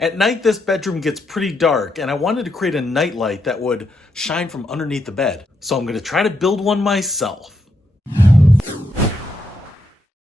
At night, this bedroom gets pretty dark, and I wanted to create a nightlight that would shine from underneath the bed. So I'm going to try to build one myself.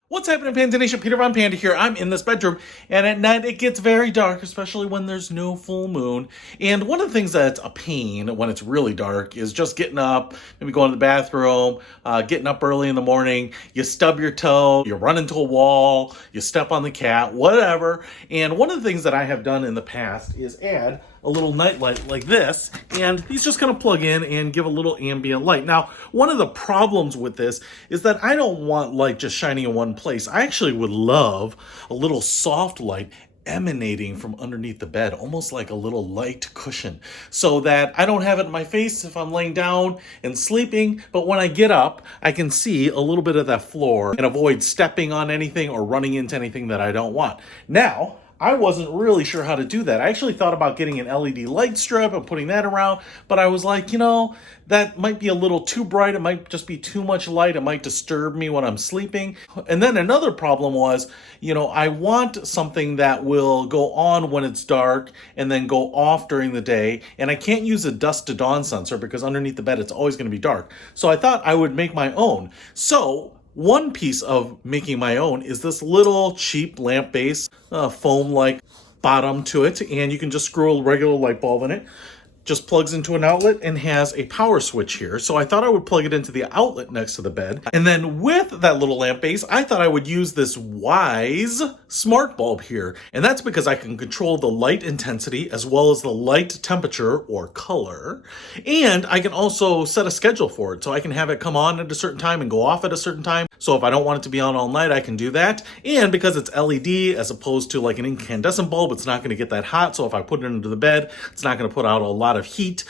What's happening, Panda Nation? Peter Von Panda here. I'm in this bedroom, and at night it gets very dark, especially when there's no full moon. And one of the things that's a pain when it's really dark is just getting up, maybe going to the bathroom, getting up early in the morning, you stub your toe, you run into a wall, you step on the cat, whatever. And one of the things that I have done in the past is add a little nightlight like this, and these just kind of plug in and give a little ambient light. Now, one of the problems with this is that I don't want light just shining in one place. I actually would love a little soft light emanating from underneath the bed, almost like a little light cushion, so that I don't have it in my face if I'm laying down and sleeping, but when I get up, I can see a little bit of that floor and avoid stepping on anything or running into anything that I don't want. Now, I wasn't really sure how to do that. I actually thought about getting an LED light strip and putting that around, but I was like, that might be a little too bright. It might just be too much light. It might disturb me when I'm sleeping. And then another problem was, I want something that will go on when it's dark and then go off during the day. And I can't use a dusk to dawn sensor because underneath the bed, it's always going to be dark. So I thought I would make my own. So one piece of making my own is this little cheap lamp base, foam-like bottom to it, and you can just screw a regular light bulb in it. Just plugs into an outlet and has a power switch here. So I thought I would plug it into the outlet next to the bed. And then with that little lamp base, I thought I would use this Wyze smart bulb here. And that's because I can control the light intensity as well as the light temperature or color. And I can also set a schedule for it. So I can have it come on at a certain time and go off at a certain time. So if I don't want it to be on all night, I can do that. And because it's LED as opposed to like an incandescent bulb, it's not going to get that hot. So if I put it into the bed, it's not going to put out a lot of heat,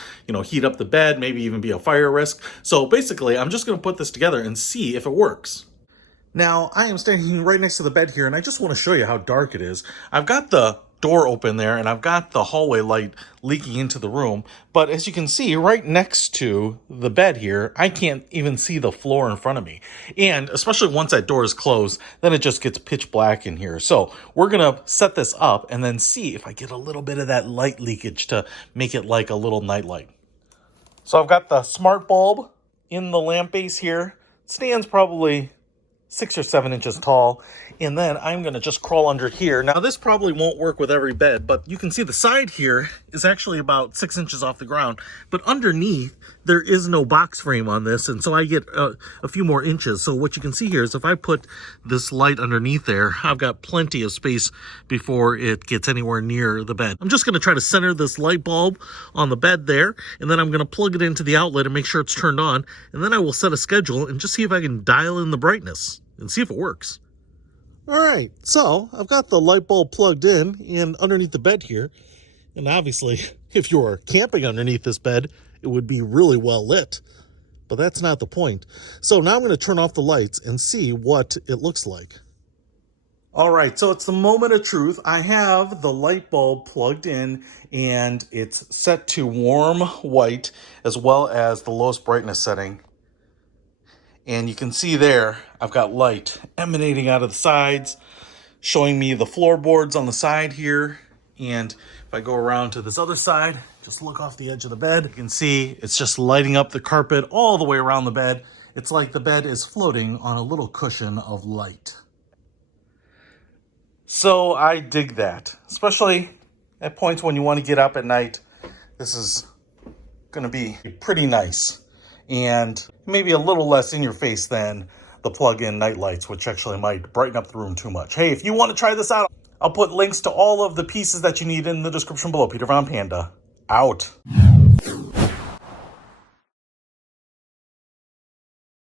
heat up the bed, maybe even be a fire risk. So basically, I'm just going to put this together and see if it works. Now, I am standing right next to the bed here, and I just want to show you how dark it is. I've got the door open there, and I've got the hallway light leaking into the room. But as you can see, right next to the bed here, I can't even see the floor in front of me. And especially once that door is closed, then it just gets pitch black in here. So we're going to set this up and then see if I get a little bit of that light leakage to make it like a little night light. So I've got the smart bulb in the lamp base here. It stands probably 6 or 7 inches tall, and then I'm going to just crawl under here. Now this probably won't work with every bed, but you can see the side here is actually about 6 inches off the ground, but underneath there is no box frame on this, and so I get a few more inches. So what you can see here is if I put this light underneath there, I've got plenty of space before it gets anywhere near the bed. I'm just going to try to center this light bulb on the bed there, and then I'm going to plug it into the outlet and make sure it's turned on, and then I will set a schedule and just see if I can dial in the brightness and see if it works. All right, so I've got the light bulb plugged in and underneath the bed here. And obviously, if you were camping underneath this bed, it would be really well lit. But that's not the point. So now I'm going to turn off the lights and see what it looks like. All right, so it's the moment of truth. I have the light bulb plugged in and it's set to warm white as well as the lowest brightness setting. And you can see there, I've got light emanating out of the sides, showing me the floorboards on the side here. And if I go around to this other side, just look off the edge of the bed, you can see it's just lighting up the carpet all the way around the bed. It's like the bed is floating on a little cushion of light. So I dig that, especially at points when you want to get up at night. This is going to be pretty nice. And maybe a little less in your face than the plug-in night lights, which actually might brighten up the room too much. Hey, if you want to try this out, I'll put links to all of the pieces that you need in the description below. Peter Von Panda, out.